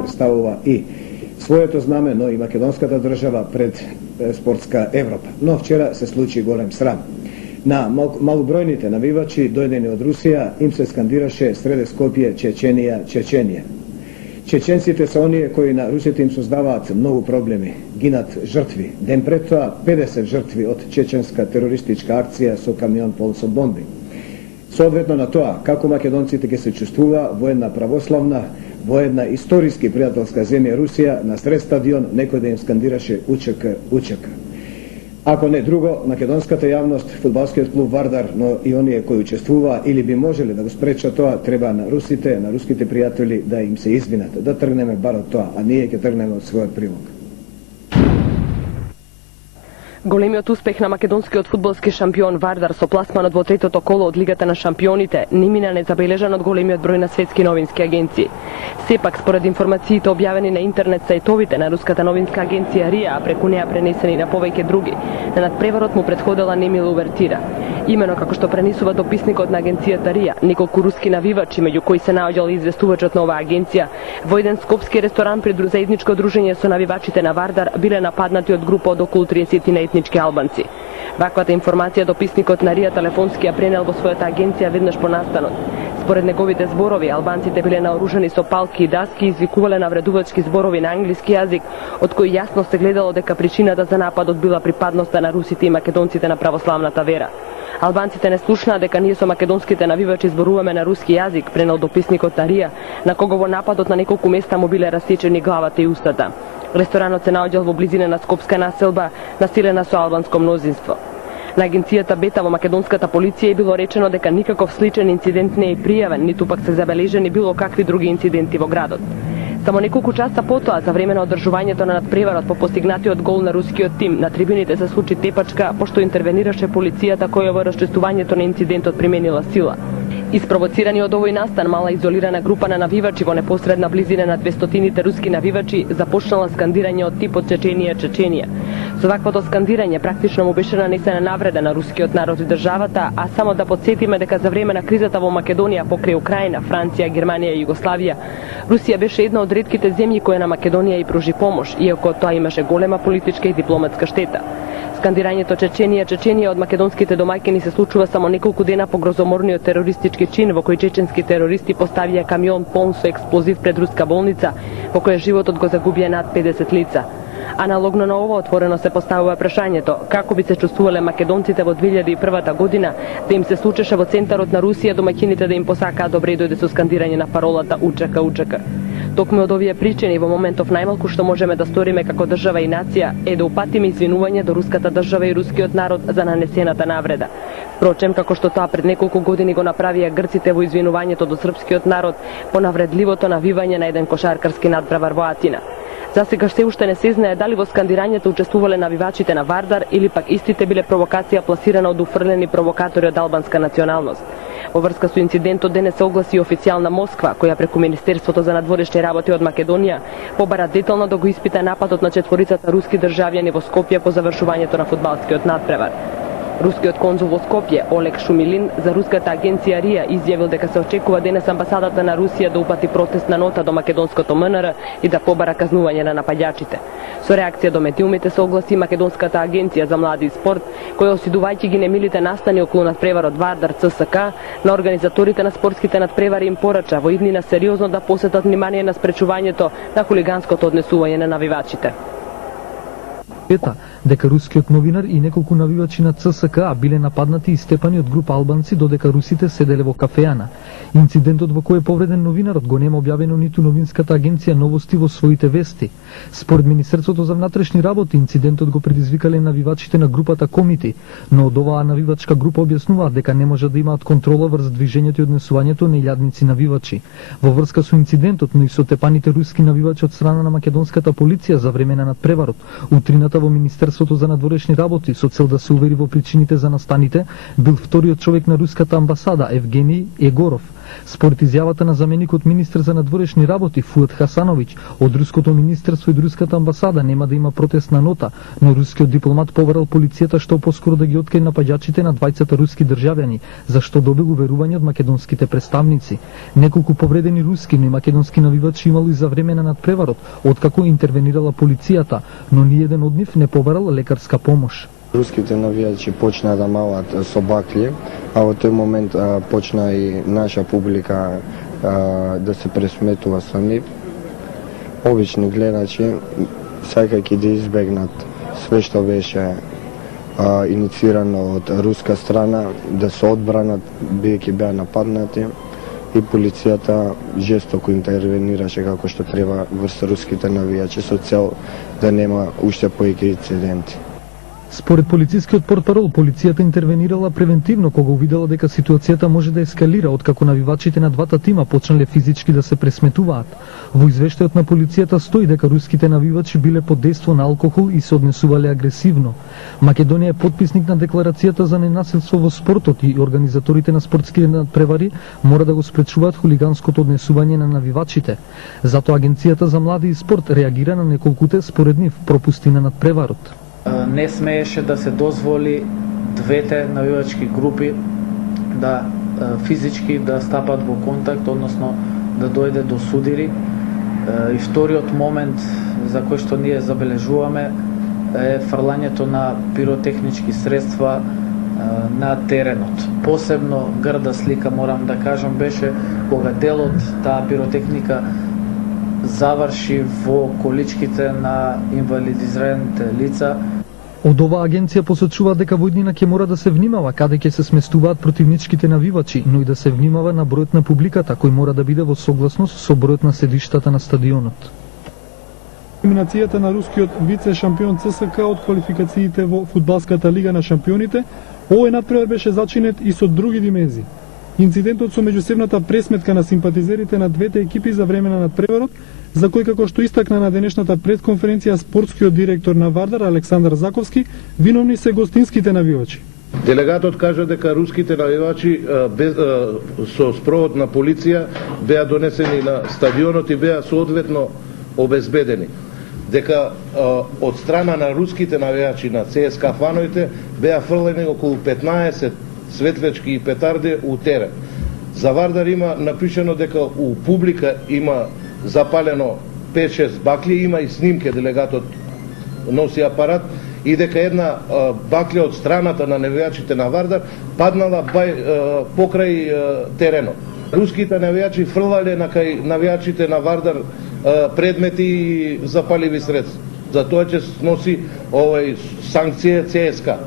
представува и своето знаме, но и македонската држава пред спортска Европа. Но вчера се случи голем срам. На малобројните навивачи дојдени од Русија им се скандираше среде Скопје Чеченија, Чеченија. Чеченците се оние кои на русите им создаваат многу проблеми. Гинат жртви. Ден пред тоа 50 жртви од чеченска терористичка акција со камион полн со бомби. Соодветно на тоа, како македонците ќе се чувствува во една православна, во една историски пријателска земја Русија, на сред стадион некој да им скандираше УЧК, УЧК. Ако не друго, македонската јавност, фудбалскиот клуб Вардар, но и оние кои учествуваа или би можеле да го спречат тоа, треба на русите, на руските пријатели да им се извинат, да тргнеме бар од тоа, а ние ќе тргнеме од својот прилог. Големиот успех на македонскиот фудбалски шампион Вардар со пласманот во третото коло од Лигата на шампионите не мина незабележан од големиот број на светски новински агенции. Сепак, според информациите објавени на интернет сајтовите на руската новинска агенција РИА, а преку неа пренесени на повеќе други, на надпреварот му претходела немила увертира. Имено како што пренесува дописникот на агенцијата РИА, неколку руски навивачи, меѓу кои се наоѓал и известувачот на оваа агенција, во еден скопски ресторан пред заедничко дружење со навивачите на Вардар биле нападнати од група од околу 30 етнички албанци. Ваквата информација дописникот на РИА телефонски ја пренел во својата агенција веднаш по настанот. Според неговите зборови, албанците биле наоружени со палки и даски и извикувале навредувачки зборови на англиски јазик, од кои јасно се гледало дека причината за нападот била припадноста на русите и македонците на православната вера. Албанците не слушнаа дека ние со македонските навивачи зборуваме на руски јазик, пренел дописникот на РИА, на кого во нападот на неколку места му биле рассечени главата и устата. Ресторанот се наоѓал во близина на скопска населба, населена со албанско мнозинство. На агенцијата Бета во македонската полиција е било речено дека никаков сличен инцидент не е пријавен, ниту пак се забележени било какви други инциденти во градот. Само неколку часа потоа, за време на одржувањето на надпреварот по постигнатиот гол на рускиот тим, на трибуните се случи тепачка, пошто интервенираше полицијата која во расчистувањето на инцидентот применила сила. Испровоцирани од овој настан, мала изолирана група на навивачи во непосредна близина на 200-тините руски навивачи започнала скандирање од типот Чеченија, Чеченија. Со ваквото скандирање практично му беше нанесена навреда на рускиот народ и државата, а само да подсетиме дека за време на кризата во Македонија покрај Украина, Франција, Германија и Југославија, Русија беше една од ретките земји која на Македонија и пружи помош, иако тоа имаше голема политичка и дипломатска штета. Скандирањето Чеченија, Чеченија од македонските домаќини се случува само неколку дена по грозоморниот терористички чин во кој чеченски терористи поставија камион полн со експлозив пред руска болница, во која животот го загубија над 50 лица. Аналогно на ова отворено се поставува прашањето како би се чувствувале македонците во 2001 година да им се случеше во центарот на Русија домаќините да им посакаа добре дојде со скандирање на паролата УЧК, УЧК. Токму од овие причини во моментов најмалку што можеме да сториме како држава и нација е да упатиме извинување до руската држава и рускиот народ за нанесената навреда. Впрочем, како што тоа пред неколку години го направија грците во извинувањето до српскиот народ по навредливото навивање на еден кошаркарски надпревар во Атина. Засега се уште не се знае дали во скандирањето учествувале навивачите на Вардар или пак истите биле провокација пласирана од уфрлени провокатори од албанска националност. Во врска со инцидентот денес се огласи и официјална Москва, која преку Министерството за надворешни работи од Македонија побара детално да го испита нападот на четворицата руски државјани во Скопје по завршувањето на фудбалскиот надпревар. Рускиот конзул во Скопје, Олег Шумилин, за руската агенција РИА изјавил дека се очекува денес амбасадата на Русија да упати протестна нота до македонското МНР и да побара казнување на напаѓачите. Со реакција до медиумите се огласи македонската агенција за млади и спорт, која осидувајќи ги немилите настани околу надпреварот Вардар ЦСК, на организаторите на спортските надпревари им порача во иднина сериозно да посетат внимание на спречувањето на хулиганското однесување на навивачите. Дека рускиот новинар и неколку навивачи на ЦСКА биле нападнати и степани од група албанци додека русите седеле во кафеана. Инцидентот во кој е повреден новинарот го нема објавено ниту новинската агенција Новости во своите вести. Според Министерството за внатрешни работи, инцидентот го предизвикале навивачите на групата Комити, но од оваа навивачка група објаснуваат дека не може да имаат контрола врз движењето и однесувањето на илјадници навивачи. Во врска со инцидентот, но и со тепаните руски навивачи од страна на македонската полиција за време на надпреварот, утрината во Министерството за надворешни работи со цел да се увери во причините за настаните, бил вториот човек на руската амбасада Евгений Егоров. Според изјавата на заменикот министер за надворешни работи Фуад Хасановиќ, од руското министерство и руската амбасада нема да има протестна нота, но рускиот дипломат поверил полицијата што поскоро да ги открие напаѓачите на двајцата руски државјани, зашто добил уверување од македонските представници. Неколку повредени руски, но и македонски навивачи имало и за време на надпреварот, откако интервенирала полицијата, но ниеден од нив не побарал лекарска помош. Руските навијачи почнаа да малат со бакли, а во тој момент почна и наша публика да се пресметува со нив. Обични гледачи, сакајќи да избегнат све што беше инициирано од руска страна, да се одбранат, бидејќи беа нападнати, и полицијата жестоко интервенираше како што треба врз руските навијачи со цел да нема уште поеќе инциденти. Според полицискиот портпарол, полицијата интервенирала превентивно кога увидела дека ситуацијата може да ескалира откако навивачите на двата тима почнале физички да се пресметуваат. Во извештајот на полицијата стои дека руските навивачи биле под дејство на алкохол и се однесувале агресивно. Македонија е потписник на декларацијата за ненасилство во спортот и организаторите на спортски надпревари мора да го спречуваат хулиганското однесување на навивачите. Затоа Агенцијата за млади и спорт реагира на неколкуте според нив пропусти на надпреварот. Не смееше да се дозволи двете навивачки групи да физички да стапат во контакт, односно да дојде до судири. И вториот момент за кој што ние забележуваме е фрлањето на пиротехнички средства на теренот. Посебно грда слика, морам да кажам, беше кога делот таа пиротехника заврши во количките на инвалидизираните лица. Од оваа агенција посочува дека во иднина ќе мора да се внимава каде ќе се сместуваат противничките навивачи, но и да се внимава на бројот на публиката кој мора да биде во согласност со бројот на седиштата на стадионот. Елиминацијата на рускиот вице-шампион ЦСКА од квалификациите во фудбалската лига на шампионите, овој надпревар беше зачинет и со други димензии. Инцидентот со меѓусебната пресметка на симпатизерите на двете екипи за време на надпреварот, за кој како што истакна на денешната предконференција спортскиот директор на Вардар Александар Заковски, виновни се гостинските навивачи. Делегатот кажа дека руските навивачи со спровод на полиција беа донесени на стадионот и беа соодветно обезбедени. Дека од страна на руските навивачи на ЦСКА фановите беа фрлени околу 15 светлечки и петарди у терен. За Вардар има напишано дека у публика има запалено 5-6 бакли, има и снимке, делегатот носи апарат, и дека една баклја од страната на навијачите на Вардар паднала покрај теренот. Руските навијачи фрлале на кај навијачите на Вардар предмети и запаливи средства. За тоа ќе сноси санкција ЦСКА.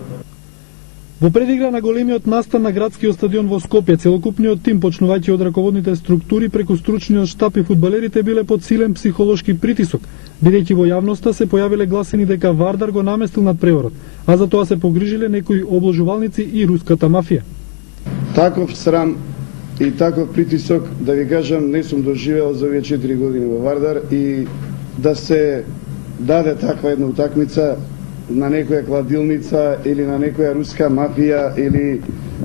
Во предигра на големиот настан на градскиот стадион во Скопје, целокупниот тим, почнувајќи од раководните структури преку стручниот штаб и фудбалерите, биле под силен психолошки притисок, бидејќи во јавноста се појавиле гласини дека Вардар го наместил надпреварот, а за тоа се погрижиле некои обложувалници и руската мафија. Таков срам и таков притисок, да ви кажам, не сум доживеал за овие 4 години во Вардар, и да се даде таква една утакмица на некоја кладилница или на некоја руска мафија или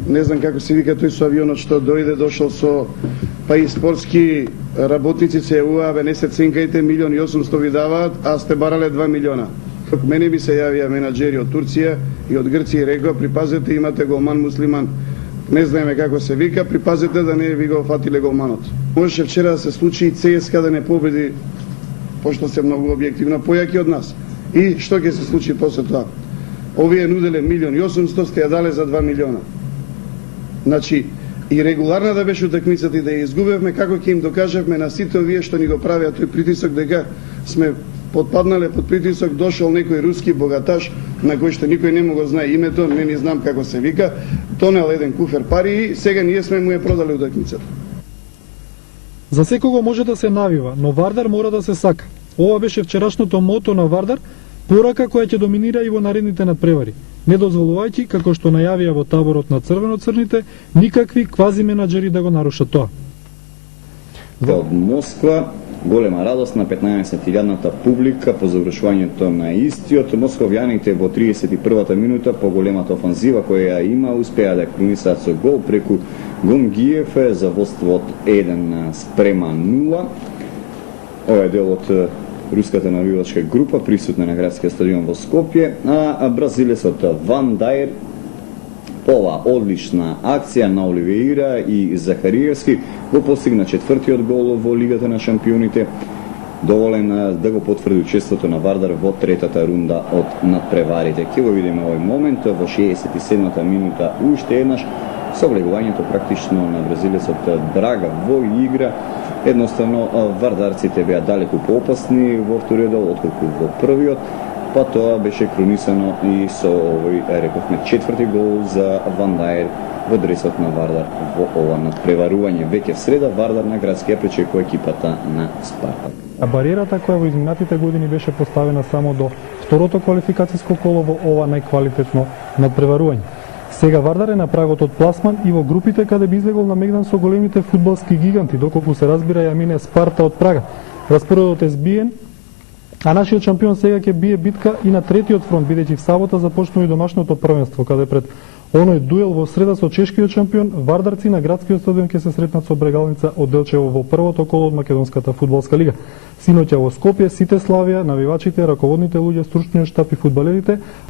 не знам како се вика тој со авионот што дошол со, па и спортски работници се јавуваа, не се цинкајте, 1.800.000 ви даваат, а сте барале 2 милиона. Мене ми се јавија менаџери од Турција и од Грција и рекоа: припазете, имате голман муслиман, не знаеме како се вика, припазете да не ви го фатиле голманот. Можеше вчера да се случи и ЦСКА да не победи, пошто се многу објективно појаки од нас. И што ќе се случи после тоа? Овие нуделе 1.800.000, сте ја дале за 2 милиона. Значи, и регуларна да беше утакмицата и да ја изгубевме, како ќе им докажевме на сите овие што ни го правеа тој притисок, дека сме подпаднале под притисок, дошол некој руски богаташ, на кој што никој не му го знае името, не ни знам како се вика, тонел еден куфер пари и сега ние сме му ја продале утакмицата. За секого може да се навива, но Вардар мора да се сака. Ова беше вчерашното мото на Вардар, порака која ќе доминира и во наредните надпревари, не дозволувајќи, како што најавија во таборот на црвено-црните, никакви квази менаџери да го нарушат тоа. Во Москва Голема радост на 15.000-ната публика по завршувањето на истиот. Московјаните во 31-та минута по големата офанзива која ја има успеа да кронисаат со гол преку Гомгиев за водство од 1-0. Ова е дел од руската навивачка група присутна на градскиот стадион во Скопје, а бразилецот Ван Дајер по оваа одлична акција на Оливеира и Захариевски го постигна четвртиот гол во Лигата на шампионите, доволен да го потврди учеството на Вардар во третата рунда од надпреварите. Ке го видиме овој момент во 67-та минута уште еднаш со влегувањето практично на бразилецот Брага во игра. Едноставно вардарците беа далеку поопасни во вториот дел отколку во првиот, па тоа беше кронисано и со овој, рековме, четврти гол за Ван Дајер во дресот на Вардар во ова надпреварување. Веќе в среда Вардар на градскија пречекува екипата на Спартак. А бариерата која во изминатите години беше поставена само до второто квалификацијско коло во ова најквалитетно надпреварување. Сега Вардар е на прагот од пласман и во групите каде би излегол на мегдан со големите фудбалски гиганти, доколку се разбира ја мине Спарта од Прага. Распоредот е збиен, а нашиот шампион сега ќе бие битка и на третиот фронт, бидејќи в сабота започнува и домашното првенство, каде пред оној дуел во среда со чешкиот шампион, вардарци на градскиот стадион ќе се сретнат со Брегалница од Делчево во првото коло од Македонската фудбалска лига. Синоќа во Скопје сите славија, навивачите, раководните луѓе, стручниот штаб и фудбалерите